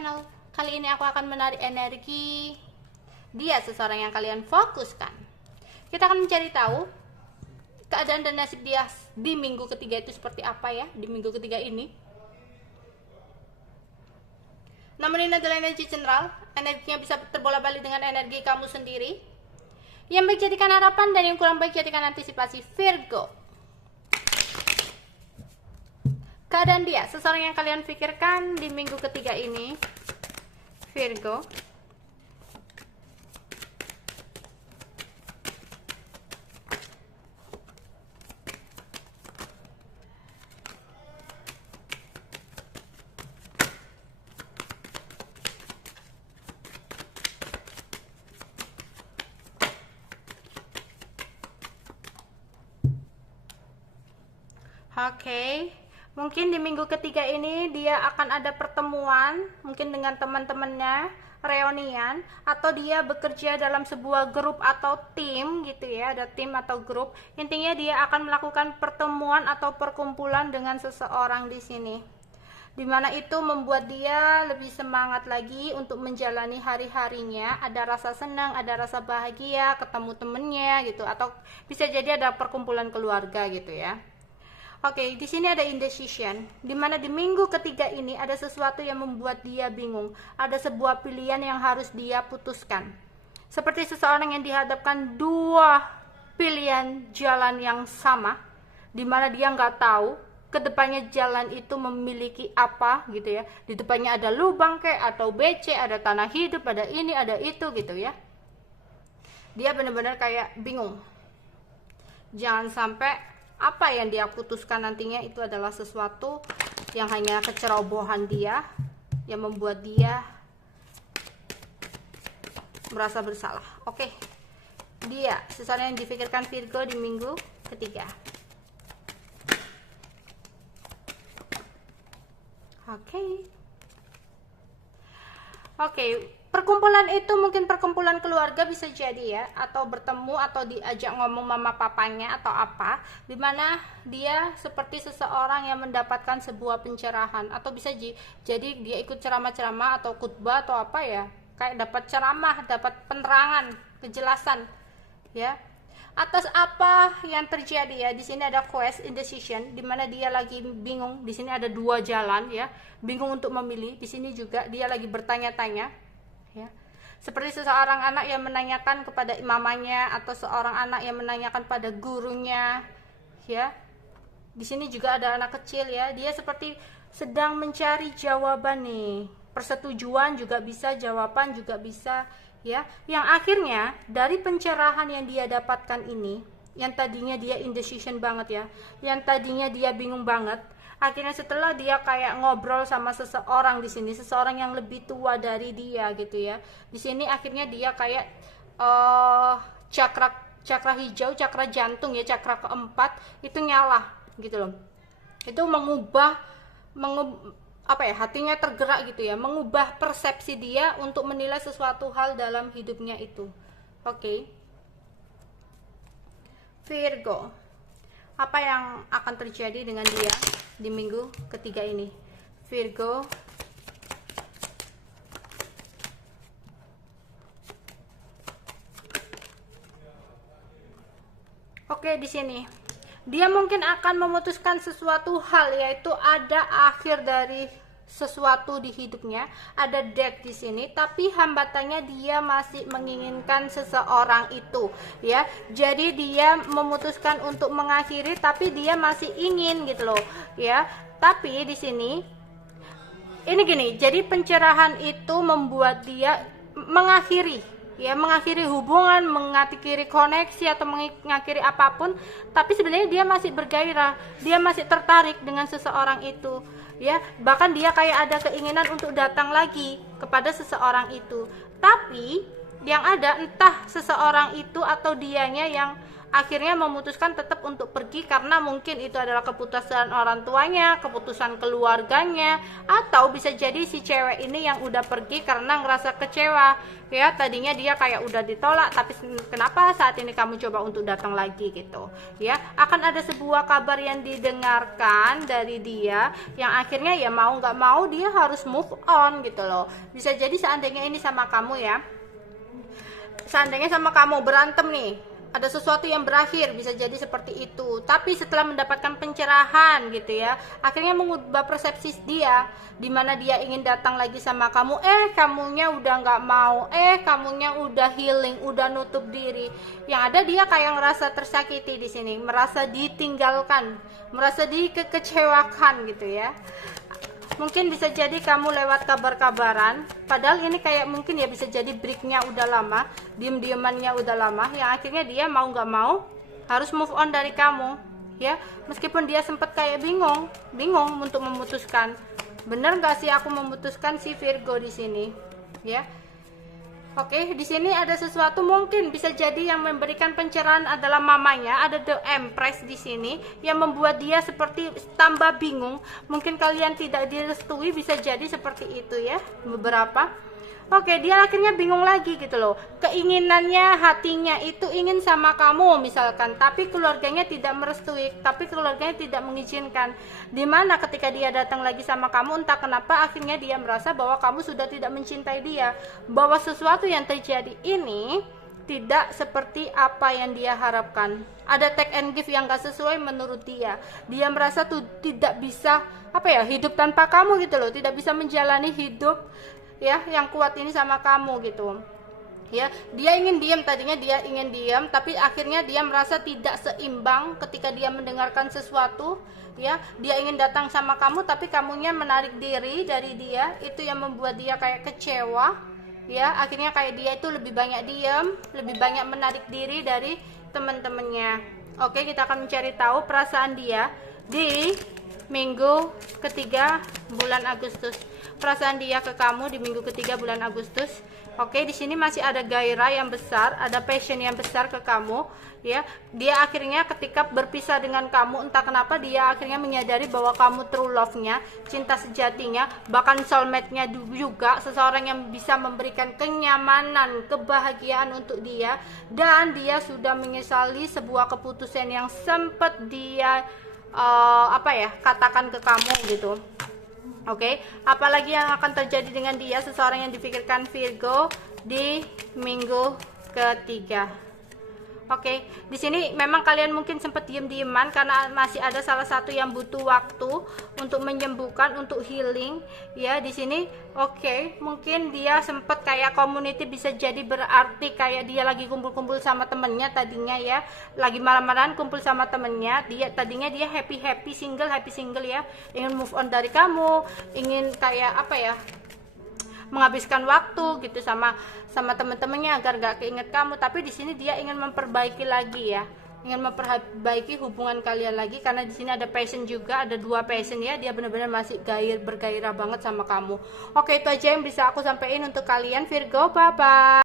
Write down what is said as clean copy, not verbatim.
channel. Kali ini aku akan menarik energi dia, seseorang yang kalian fokuskan. Kita akan mencari tahu keadaan dan nasib dia di minggu ketiga itu seperti apa ya, di minggu ketiga ini. Namun ini adalah energi general, energinya bisa terbolak-balik dengan energi kamu sendiri. Yang baik jadikan harapan dan yang kurang baik jadikan antisipasi. Virgo. Keadaan dia, seseorang yang kalian pikirkan di minggu ketiga ini, Virgo. Oke. Mungkin di minggu ketiga ini dia akan ada pertemuan, mungkin dengan teman-temannya, reunian, atau dia bekerja dalam sebuah grup atau tim gitu ya, ada tim atau grup. Intinya dia akan melakukan pertemuan atau perkumpulan dengan seseorang di sini. Dimana itu membuat dia lebih semangat lagi untuk menjalani hari-harinya. Ada rasa senang, ada rasa bahagia, ketemu temennya gitu, atau bisa jadi ada perkumpulan keluarga gitu ya. Oke, di sini ada indecision, dimana di minggu ketiga ini ada sesuatu yang membuat dia bingung. Ada sebuah pilihan yang harus dia putuskan. Seperti seseorang yang dihadapkan dua pilihan jalan yang sama, dimana dia nggak tahu kedepannya jalan itu memiliki apa gitu ya. Di depannya ada lubang kayak atau BC, ada tanah hidup, ada ini, ada itu gitu ya. Dia benar-benar kayak bingung. Jangan sampai apa yang dia putuskan nantinya itu adalah sesuatu yang hanya kecerobohan dia, yang membuat dia merasa bersalah. Oke, dia sesuatu yang difikirkan Virgo di minggu ketiga. Oke, perkumpulan itu mungkin perkumpulan keluarga bisa jadi ya, atau bertemu atau diajak ngomong mama papanya atau apa, dimana dia seperti seseorang yang mendapatkan sebuah pencerahan, atau bisa jadi dia ikut ceramah-ceramah atau khutbah atau apa ya, kayak dapat ceramah, dapat penerangan, kejelasan ya atas apa yang terjadi ya. Di sini ada quest indecision, dimana dia lagi bingung. Di sini ada dua jalan ya, bingung untuk memilih. Di sini juga dia lagi bertanya-tanya ya, seperti seseorang anak yang menanyakan kepada mamanya, atau seorang anak yang menanyakan pada gurunya ya. Di sini juga ada anak kecil ya, dia seperti sedang mencari jawaban nih, persetujuan juga bisa, jawaban juga bisa ya, yang akhirnya dari pencerahan yang dia dapatkan ini, yang tadinya dia indecision banget ya, yang tadinya dia bingung banget, akhirnya setelah dia kayak ngobrol sama seseorang di sini, seseorang yang lebih tua dari dia gitu ya, di sini akhirnya dia kayak cakra hijau, cakra jantung ya, cakra keempat itu nyala gitu loh. Itu mengubah apa ya, hatinya tergerak gitu ya, mengubah persepsi dia untuk menilai sesuatu hal dalam hidupnya itu. Oke. Virgo, apa yang akan terjadi dengan dia di minggu ketiga ini, Virgo? Oke, di sini dia mungkin akan memutuskan sesuatu hal, yaitu ada akhir dari sesuatu di hidupnya, ada death di sini, tapi hambatannya dia masih menginginkan seseorang itu ya. Jadi dia memutuskan untuk mengakhiri, tapi dia masih ingin gitu loh ya. Tapi di sini ini gini, jadi pencerahan itu membuat dia mengakhiri ya, mengakhiri hubungan, mengakhiri koneksi atau mengakhiri apapun, tapi sebenarnya dia masih bergairah, dia masih tertarik dengan seseorang itu ya, bahkan dia kayak ada keinginan untuk datang lagi kepada seseorang itu. Tapi yang ada entah seseorang itu atau dianya yang akhirnya memutuskan tetap untuk pergi karena mungkin itu adalah keputusan orang tuanya, keputusan keluarganya, atau bisa jadi si cewek ini yang udah pergi karena ngerasa kecewa ya, tadinya dia kayak udah ditolak tapi kenapa saat ini kamu coba untuk datang lagi gitu ya. Akan ada sebuah kabar yang didengarkan dari dia yang akhirnya ya mau nggak mau dia harus move on gitu loh. Bisa jadi seandainya ini sama kamu ya, seandainya sama kamu berantem nih, ada sesuatu yang berakhir, bisa jadi seperti itu. Tapi setelah mendapatkan pencerahan gitu ya, akhirnya mengubah persepsi dia, dimana dia ingin datang lagi sama kamu, kamunya udah nggak mau, kamunya udah healing, udah nutup diri. Yang ada dia kayak ngerasa tersakiti di sini, merasa ditinggalkan, merasa dikecewakan gitu ya. Mungkin bisa jadi kamu lewat kabar-kabaran, padahal ini kayak mungkin ya bisa jadi breaknya udah lama, diem-diemannya udah lama, yang akhirnya dia mau nggak mau harus move on dari kamu ya. Meskipun dia sempat kayak bingung untuk memutuskan, bener nggak sih aku memutuskan, si Virgo di sini ya. Oke, di sini ada sesuatu, mungkin bisa jadi yang memberikan pencerahan adalah mamanya. Ada The Empress di sini yang membuat dia seperti tambah bingung. Mungkin kalian tidak direstui, bisa jadi seperti itu ya, beberapa. Oke, dia akhirnya bingung lagi gitu loh. Keinginannya, hatinya itu ingin sama kamu misalkan, tapi keluarganya tidak merestui, tapi keluarganya tidak mengizinkan. Dimana ketika dia datang lagi sama kamu, entah kenapa akhirnya dia merasa bahwa kamu sudah tidak mencintai dia, bahwa sesuatu yang terjadi ini tidak seperti apa yang dia harapkan. Ada take and give yang gak sesuai menurut dia. Dia merasa tuh tidak bisa hidup tanpa kamu gitu loh, tidak bisa menjalani hidup ya yang kuat ini sama kamu gitu ya. Dia ingin diam, tadinya dia ingin diam, tapi akhirnya dia merasa tidak seimbang ketika dia mendengarkan sesuatu ya. Dia ingin datang sama kamu tapi kamunya menarik diri dari dia, itu yang membuat dia kayak kecewa ya. Akhirnya kayak dia itu lebih banyak diam, lebih banyak menarik diri dari teman-temannya. Oke, kita akan mencari tahu perasaan dia di minggu ketiga bulan Agustus. Perasaan dia ke kamu di minggu ketiga bulan Agustus. Oke, di sini masih ada gairah yang besar, ada passion yang besar ke kamu ya. Dia akhirnya ketika berpisah dengan kamu, entah kenapa dia akhirnya menyadari bahwa kamu true love-nya, cinta sejatinya, bahkan soulmate-nya juga, seseorang yang bisa memberikan kenyamanan, kebahagiaan untuk dia, dan dia sudah menyesali sebuah keputusan yang sempat dia katakan ke kamu gitu. Oke, apalagi yang akan terjadi dengan dia, seseorang yang dipikirkan Virgo di minggu ketiga. Oke, di sini memang kalian mungkin sempat diem-dieman karena masih ada salah satu yang butuh waktu untuk menyembuhkan, untuk healing ya. Di sini mungkin dia sempat kayak community, bisa jadi berarti kayak dia lagi kumpul-kumpul sama temennya tadinya ya, lagi malam-malaman kumpul sama temennya. Dia tadinya dia happy single ya, ingin move on dari kamu, ingin kayak menghabiskan waktu gitu sama teman-temannya agar gak keinget kamu. Tapi di sini dia ingin memperbaiki lagi ya, ingin memperbaiki hubungan kalian lagi, karena di sini ada passion juga, ada dua passion ya. Dia benar-benar masih bergairah banget sama kamu. Oke, itu aja yang bisa aku sampaikan untuk kalian Virgo. Bye bye.